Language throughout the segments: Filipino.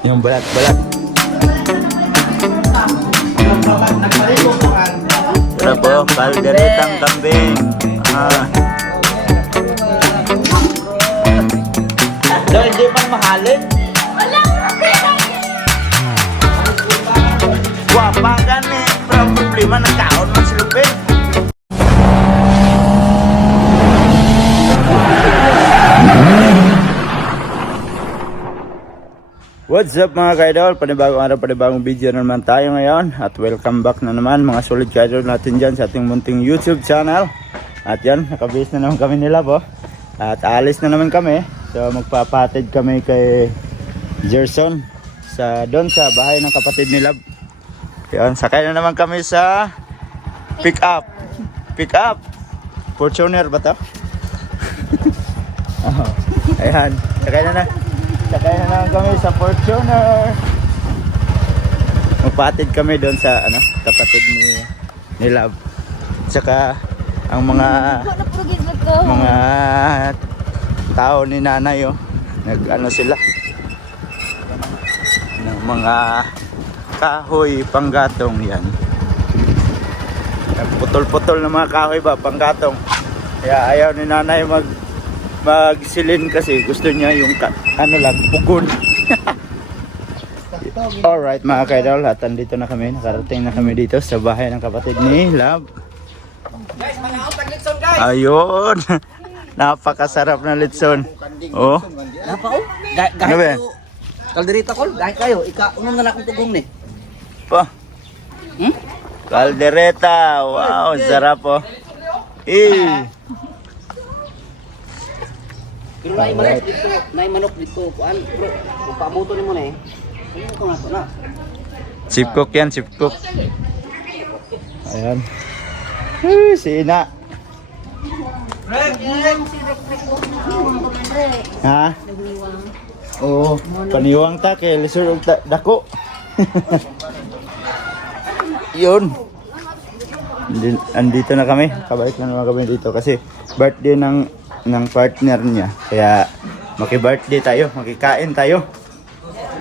Yung balat-balat. Tara po, kalderetang kambing. Dahil hindi man mahalin. Wapa gani, pero problema nagkaon man si Lupin. What's up mga ka-idol? Panibagong araw, panibagong video na naman tayo ngayon. At welcome back na naman mga solid ka-idol natin dyan sa ating munting YouTube channel. At yan, nakabihis na naman kami nila po. At alis na naman kami. So magpapatid kami kay Gerson doon sa bahay ng kapatid nila. Yan, sakay na naman kami sa pick up. Pick up. Fortuner ba to? Oh, ayan, sakay na naman kami sa Fortuner. Magpatid kami doon sa kapatid ni Love. Saka ang mga tao ni nanay sila ng mga kahoy panggatong yan. Putol-putol na mga kahoy ba panggatong. Kaya ayaw ni nanay magsilin kasi gusto niya yung pugon. Alright mga ka-idol, at andito na kami, nakarating na kami dito sa bahay ng kapatid ni Love. Guys, mga utang litson guys. Ayun. Napakasarap na litson. Oh. Apa oh? Ano ba? Kalderita kol, dahil kayo, unong na akong tugong ni. Pa. Kaldereta. Wow, sarap oh. Pero manok dito, kuan, bro. Kung paabuto ni mo na ano ko nga na? Chip cook yan, chip cook. Ayan. Si Ina. Ha? Oo, paniwang ta kay lisod og dako. Yun. Andito na kami. Kabalik na naman kami dito kasi birthday ng partner niya. Kaya maki-birthday tayo, makikain tayo.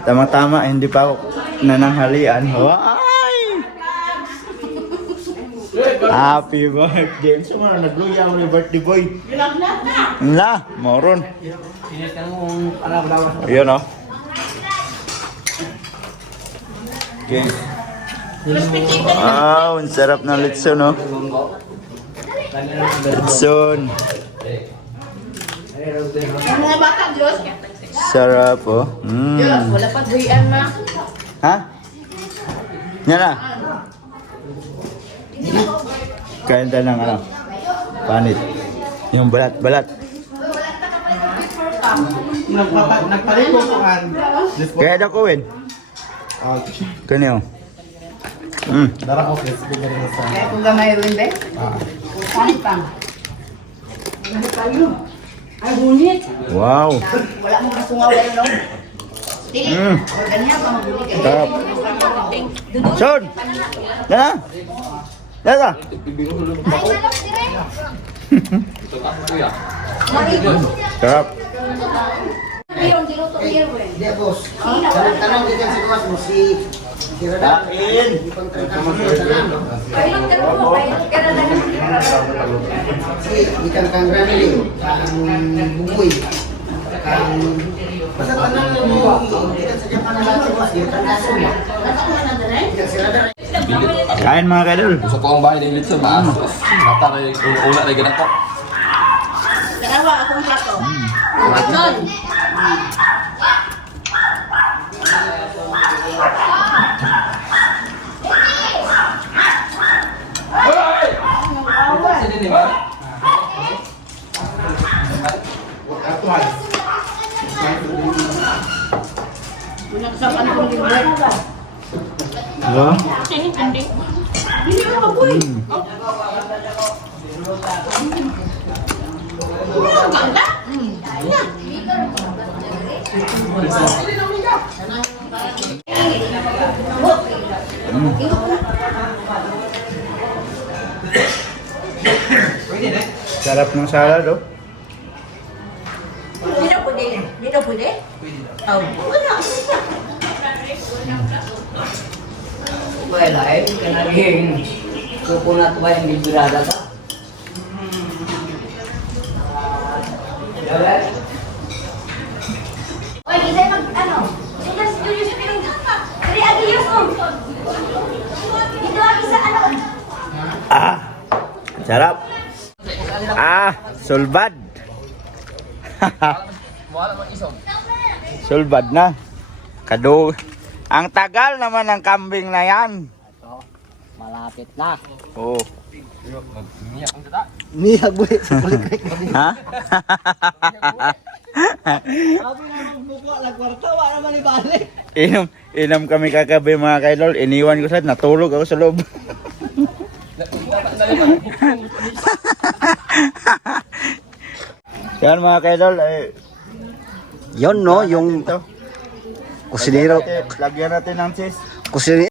Tama-tama, hindi pa ako nananghalian. Why? Happy birthday. So man nagluya mo ni birthday boy. La, moron. Ayun oh. Okay. Wow, ang sarap ng litson oh. Litson. Mga bata, Diyos. Sarap oh. Diyos, wala pa buhian ma. Ha? Yan na. Kain tayo ng panit. Yung balat-balat. Nagpaliko ko an. Kaya daw ko win. Kanyo. Dara ko kasi bigyan sa. Kaya kung gamay rin ba? Pantang. Ano tayo? Ay, bunit. Wow. Wala mong kasungaw yan, no? Tingin. Ganyan pa mabuti kayo. Sarap. Son! Yan na. Yan na. Sarap. Dia bos. Tanang kita si Mas si Kirada. Kain. Si ikan kangren ini, kang bubuy. Kang basta tanang mo. Kita saja panang si Mas ikan aso. Kain mga kadol. Gusto ko ang bahay ng litson, maas. Mata na yung una na ganito. Dalawa akong plato. Patson. Pinagsapan kong libre. Hello? Hindi mo mabuhay. Ang ganda. Sarap ng salad oh. Hindi na pwede. Hindi na pwede? Oh, wala. lain, kanaging kukunat ba yung librada ka? Oy, kita mag ano? Julius, Julius pinunta. Dari Agilius oh. Dito lagi sa ano? Ah, sarap. Ah, sulbad. Wala mang isog. Sulbad na. Kado. Ang tagal naman ng kambing na yan. Malapit na. Oh. Miyak ang tata. Niyag boy, sa kulikrik. Ha? Sabi na magbuko, lagwarta, wala naman ibalik. Inom kami kagabi mga kaidol. Iniwan ko sa natulog ako sa loob. Yan mga kaidol. Yon no, yung Ito. kusinero. Lagyan natin ng cheese. Kusinero.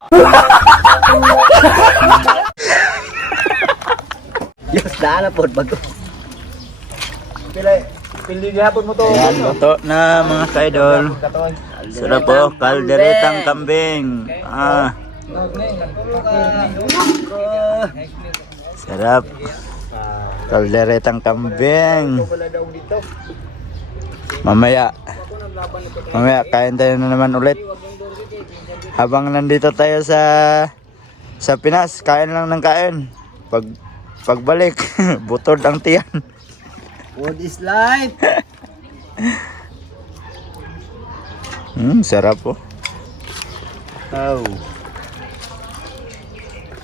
Yes, daan na po, bago. Pili gihapon mo to. Ayan, luto na mga kaidol. Sarap po, kalderetang kambing. Ah. Sarap. Kalderetang kambing. Mamaya kain tayo na naman ulit. Habang nandito tayo sa Pinas, kain lang ng kain. Pagbalik, butod ang tiyan. Food is life. Sarap po. Oh.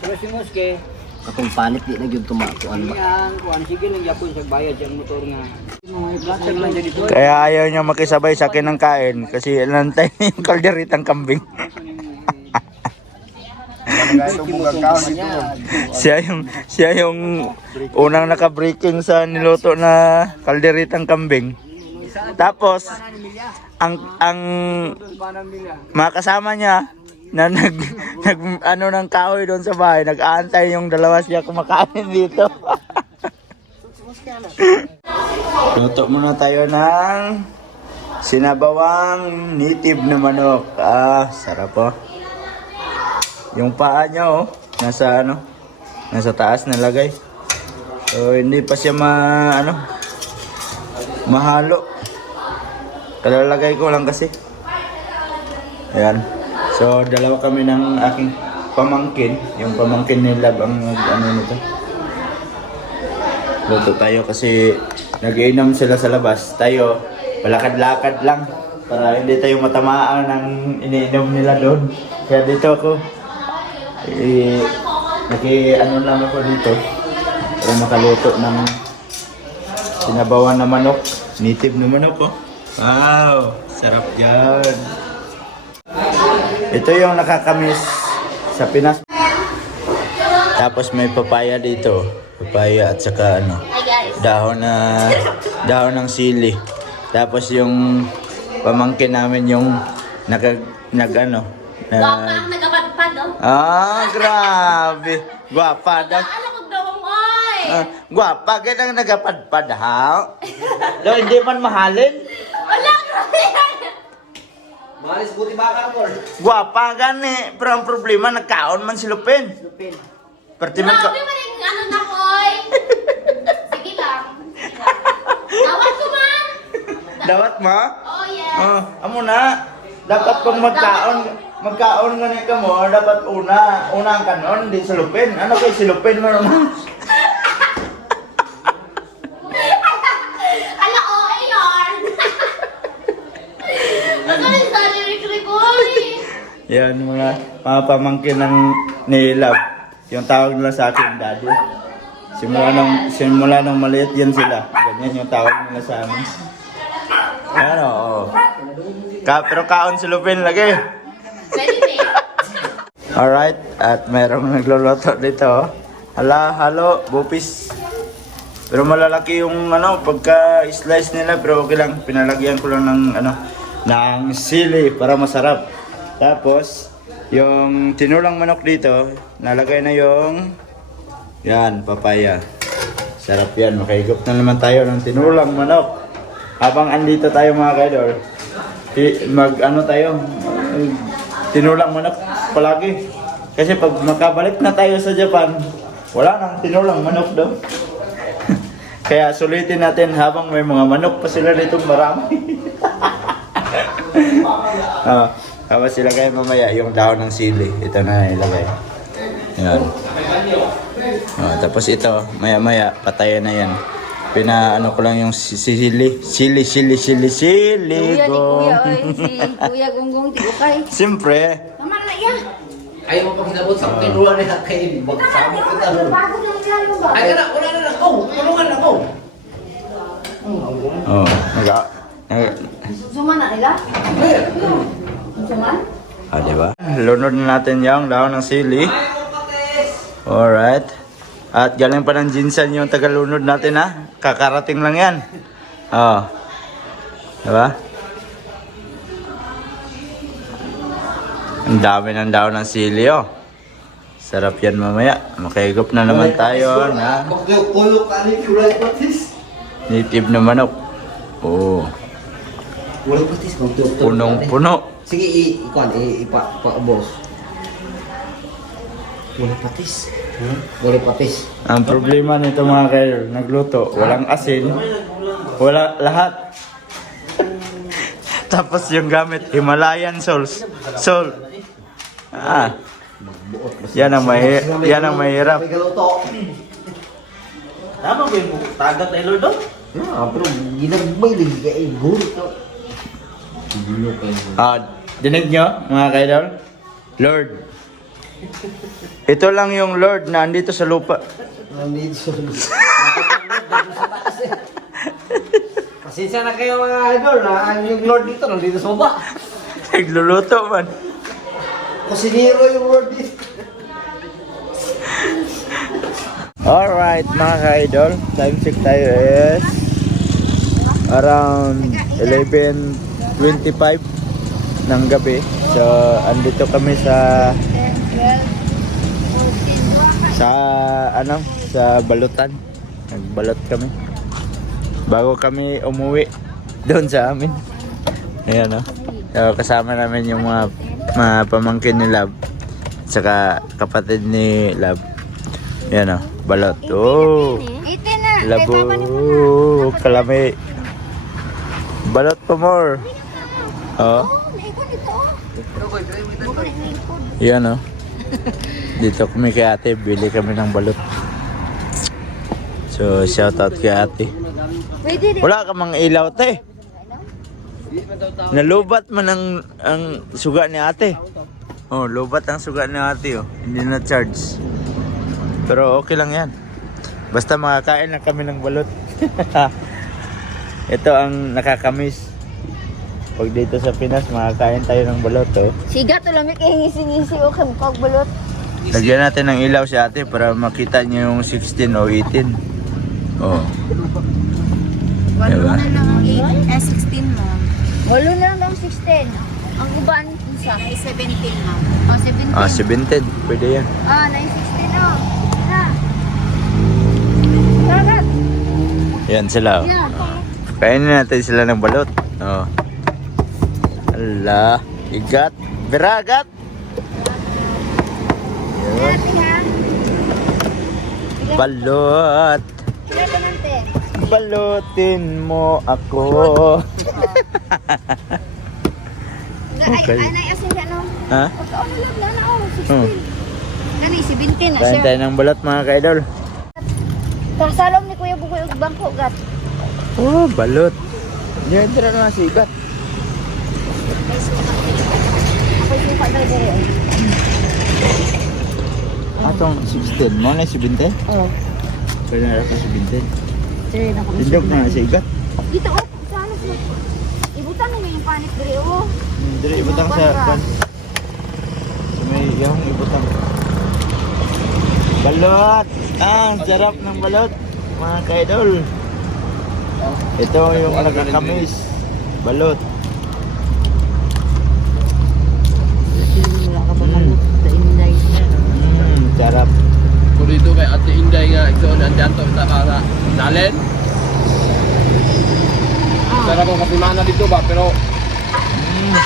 Pero si Moske, Akong panit di na gyud tumakuan ba. yan, kuhan, sige lang yapon siya bayad siyang motor nga. Blatter lang dyan ito. Kaya ayaw niya makisabay sa akin ng kain kasi nantay yung kalderitang kambing. siya yung unang naka-breaking sa niluto na kalderitang kambing. Tapos ang mga kasama niya na nag ano ng kahoy doon sa bahay, nag-aantay yung dalawa siya kumakain dito. Luto muna tayo ng sinabawang native na manok. Ah, sarap po. Yung paa niya oh, nasa taas nalagay. So hindi pa siya mahalo. Kalalagay ko lang kasi. Ayan. So dalawa kami ng aking pamangkin. Yung pamangkin ni Lab ang nito. Luto tayo kasi nag-inom sila sa labas. Tayo, palakad-lakad lang para hindi tayo matamaan ng iniinom nila doon. Kaya dito ako, lang ako dito para makaluto ng sinabawan na manok. Native na manok oh. Wow, sarap yan. Ito yung nakakamis sa Pinas. Tapos may papaya dito. Papaya at saka dahon ng sili. Tapos yung pamangkin namin yung Guwapa ang nagapadpad oh. Ah, grabe. Guwapa daw. Ano ko gawang oy? Guwapa, ganang nagapadpad ha? Daw, hindi man mahalin. Wala grabe. Malis buti baka mo. Guwapa gani. Pero ang problema, nagkaon man si Lupin. Perti man ka... Grabe man yung ano na koy. Sige lang. Tawag ko man. Dawat mo? Oh yes. Amo na. Dapat kung magkaon gani ka mo, dapat una ang kanon, di si Lupin. Ano kay si Lupin mo naman? Ala oy yarn. Ano yung sarili-rikri-koy? Yan, mga pamangkin ng nilab. Yung tawag nila sa akin, daddy. Simula nung maliit yan sila. Ganyan yung tawag nila sa amin. Yan o. Pero kaon si Lupin lagi. Pwede ba? Alright, at merong nagluluto dito. Halo, bupis. Pero malalaki yung pagka-slice nila, pero okay lang. Pinalagyan ko lang ng sili para masarap. Tapos, yung tinulang manok dito, nalagay na yung papaya. Sarap yan. Makahigop na naman tayo ng tinulang manok. Habang andito tayo mga kaidol, tinulang manok palagi. Kasi pag makabalik na tayo sa Japan, wala nang tinulang manok daw. Kaya sulitin natin habang may mga manok pa sila dito marami. Tapos ilagay mamaya yung dahon ng sili. Ito na ilagay. Yan. Tapos ito, maya-maya, patayan na yan. Pinaano ko lang yung sili. Sili Kuya, go. si Kuya Gonggong, di ukay. Siyempre. Tama na yan. Ayaw mo pag hinabot sa tinuruan nila kay magsama kita nun. Bago na nilalo ba? Ay, wala na ako. Tulungan ako. Oh, Suman na nila? Suman? diba? Lunod na natin yung dahon ng sili. Alright. At galing pa ng Jinsan yung tagalunod natin ha. Kakarating lang yan. Oh. Diba? Ang dami ng dahon ng sili oh. Sarap yan mamaya. Makaigop na naman tayo na Kulok ka ni kulay patis. native na manok. Oh. Kulay patis. Punong-puno. Sige, ipa-boss. Kulay patis. Kulay patis. Ang problema nito mga kayo, nagluto, walang asin, wala lahat. Tapos yung gamit, Himalayan salt. Yan ang mahirap. Tama ba yung tagat na ilo doon? Pero ginagbay din kaya guro to. Dinig nyo mga kaidol? Lord. Ito lang yung Lord na andito sa lupa. Nandito sa Pasensya na kayo mga idol na yung Lord dito nandito sa baba. Nagluluto man. Kusinero yung Lord dito. Alright mga ka-idol, time check tayo is around 11:25 ng gabi. So andito kami sa balutan. Nagbalot kami bago kami umuwi doon sa amin. Ayan o. So, kasama namin yung mga pamangkin ni Love saka kapatid ni Love. Ayan o, balot. Oh, labo, kalami. Balot pa more. Oh. Yan o. Dito kami kay ate, bili kami ng balot. So, shout out kay ate. Wala ka mang ilaw, te. Nalubat man ang suga ni ate. Oh, lubat ang suga ni ate, oh. Hindi na charge. Pero okay lang yan. Basta makakain na kami ng balot. Ito ang nakakamiss. Pag dito sa Pinas, makakain tayo ng balot, oh. Siga to lamig ngisi-ngisi o kag balot. Lagyan natin ng ilaw si ate para makita niyo yung 16 o 18. Oh. Walo Diba? na lang ang 16 mo. Walo na lang ang 16. Ang uban isa ay 17 ma'am. Oh, 17. 17. Pwede yan. Na 16 oh. Na. Dagat. Yan sila, oh. Yeah. Kainin natin sila ng balot. Oh. Ala, igat, beragat. Yun. Balot. Balutin mo ako. Okay. Ay, asin ka no? Ha? Pagkaon lang na ako. 16. Kani, 17 na Kain siya. tayo ng balot mga kaidol. Kasalom ni Kuya Bugoy og bangko gat. Oh, balot. Yan, tira na sigat. Ako'y suka na dere. Atong 16. Mo na 17? Oh. Pwede na rin 17. Dere na ko. Tindog na sigat. Dito oh, sa ano po? Ibutan mo yung panik dere oh. Dire ibutang sa pan. May yung ibutang. Balot. Ang sarap ng balot, mga kaidol. Ito yung nagkakamis. Balot. Sarap. Kung dito kay Ate Inday nga, ito nandiyan to sa kasa. Dalen. Sarap ang katimana dito ba, pero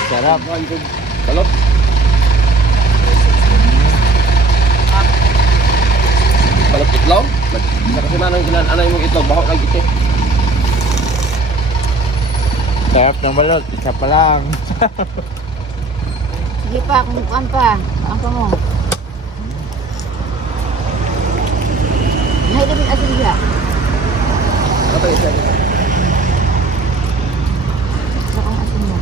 Sarap. balot. magbaho kay ito. Sarap ng balot. Isa pa lang. Sige pa, kumukuan pa. Paan ka mo. May damit asin siya. Ano to isa? Sa kang asin mo.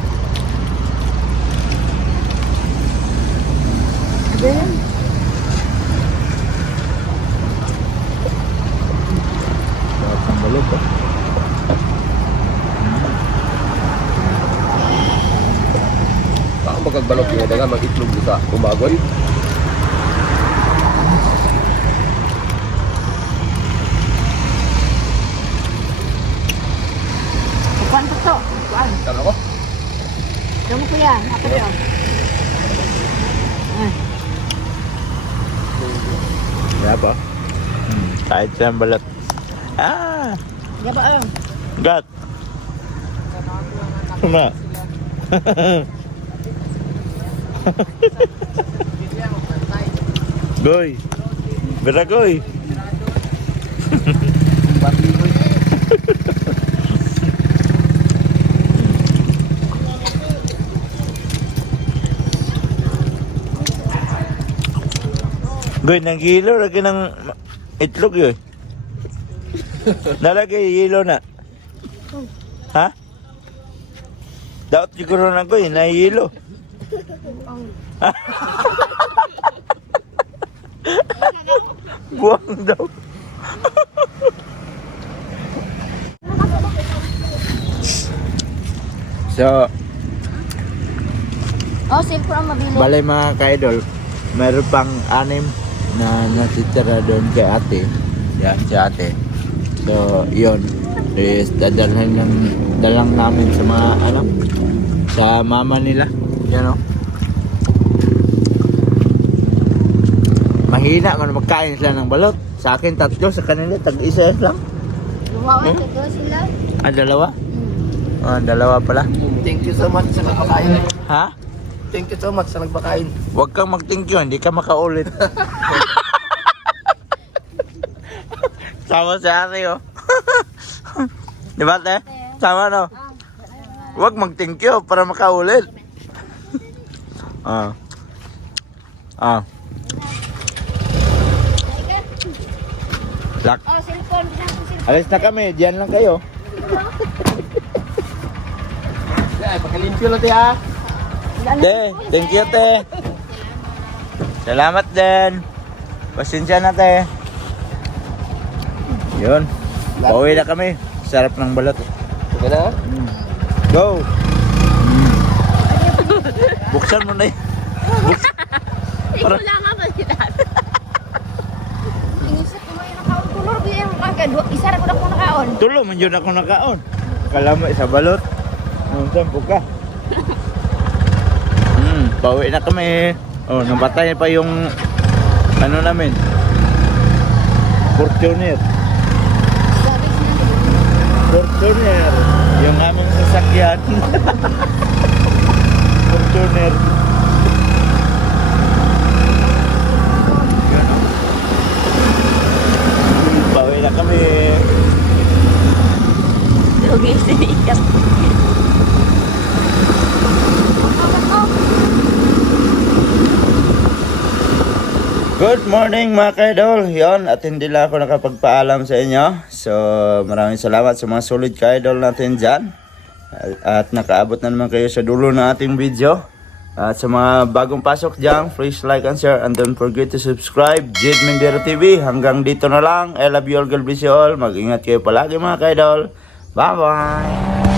Ano yan? Sarap ng balot oh. Baka magagbalok niya daga mag-itlog sa umagoy. Kukuan pa to. Kukuan. Tama ko? Damo ko yan. Apa to? Sarap oh. Kahit sa balot. Ah! Diba ba? Gat! Tuna! Goy! Beragoy! Goy, nang hilo lagi ng itlog yun. Nalagay hilo na. Ha? Dapat siguro na Goy, nahihilo. Buwang daw. So, Oh, safe from mabili. bale mga ka-idol, meron pang 6 na natitira doon kay ate. Yan, si ate. So, yun. Is dalang namin sa mga, sa mama nila. Yan o. Mahina man magkain sila ng balot. Sa akin 3, sa kanila tag-isa lang. Lumawan ka sila. Ah, 2? Ah, 2 pala. Thank you so much sa nagpakain. Ha? Thank you so much sa nagpakain. Huwag kang mag-thank you, hindi ka makaulit. Sama si ate oh. Di ba te? Sama no? Huwag mag-thank you para makaulit. Ah. Ah. Lak. Oh, cellphone. Alis na kami, diyan lang kayo. Ay, pagkalimpyo lang tiya. Te, thank you te. Salamat din. Pasensya na te. Yun. Pauwi na kami. Sarap ng balot. Okay na? Go! Buksan mo na yun. Ikaw lang nga ba sila? Inisip ko yung nakaon. Tulor biya yung kagad. Isa na ko na kung nakaon. Tulo, man yun ako nakaon. Kala mo isa balot. Nunsan po ka. Pauwi na kami. Oh, nabatay pa yung ano namin. Fortuner. Fortuner. Yung aming sasakyan. Fortuner. Yun, oh. Pauwi na kami. Okay, sinikas. Good morning mga ka-idol. Yun, at hindi lang ako nakapagpaalam sa inyo. So, maraming salamat sa mga solid ka-idol natin dyan. At nakaabot na naman kayo sa dulo ng ating video. At sa mga bagong pasok dyan, please like and share. And don't forget to subscribe. Jade Mendero TV. Hanggang dito na lang. I love you all. God bless you all. Mag-ingat kayo palagi mga ka-idol. Bye-bye!